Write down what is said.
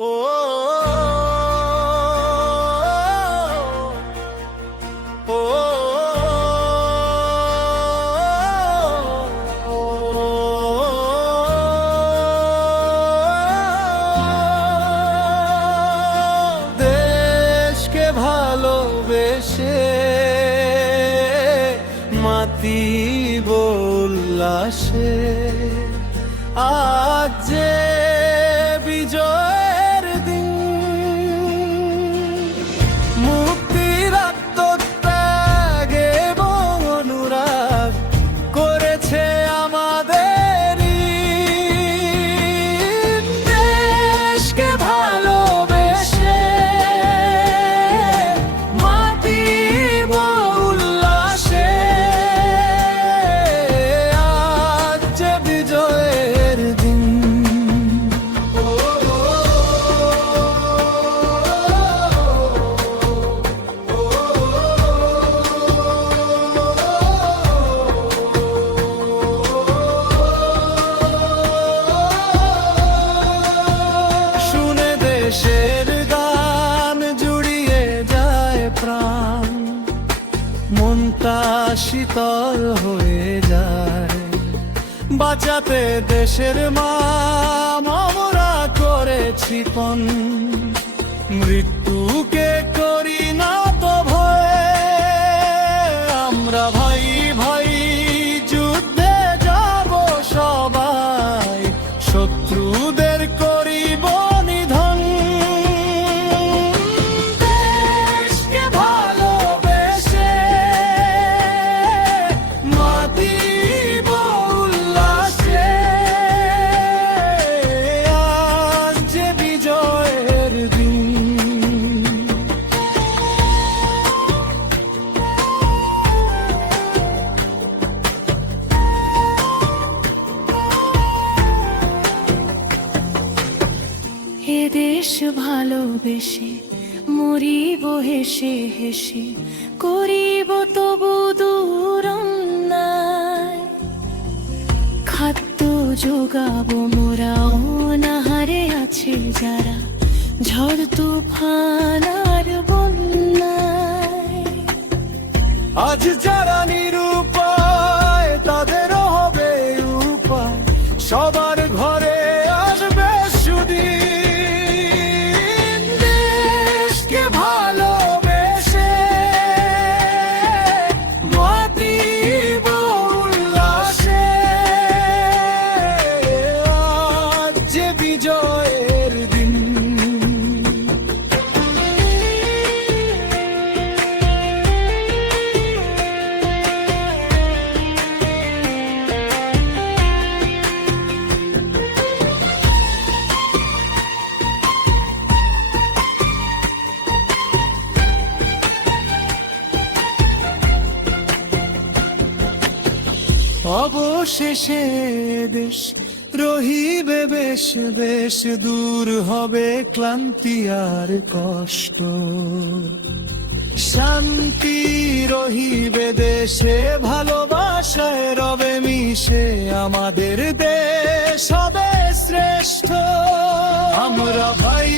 দেশকে ভালোবেসে মাতিব উল্লাসে, আজ যে বিজয়ের দিন, মুক্তির আত্মত্যাগে এবং অনুরাগ করেছে আমাদের। দেশকে ভালোবেসে মাতিব উল্লাসে, আজ যে বিজয়ের দিন। শুনে দেশের গান জুড়িয়ে যায় প্রাণ, মনটা শীতল হয়ে যায়। বাঁচাতে দেশের মান আমরা করেছি পণ, মৃত্যুকে করি না তো ভয়। আমরা ভাই ভাই যুদ্ধে যাব সবাই, শত্রুদের করিব নিধন। দেশকে ভালোবেসে মাতিব উল্লাসে, আজ যে বিজয়ের দিন। এ দেশ ভালোবেসে মরিব হেসে হেসে, করিব তবু দূর অন্যায়। খাদ্য যোগাবো মোরা অনাহারে আছে যারা, ঝড় তুফান আর বন্যায়। আজ যারা নিরুপায় তাদেরও হবে উপায়, সবার ঘরে আসবে সুদিন। দেশকে ভালোবেসে মাতিব উল্লাসে, আজ যে বিজয়ের দিন। অবশেষে দেশ রহিবে বেশ বেশ, দূর হবে ক্লান্তি আর কষ্ট। শান্তি রহিবে দেশে, ভালোবাসায় রবে মিশে, আমাদের দেশ হবে শ্রেষ্ঠ। আমরা ভাই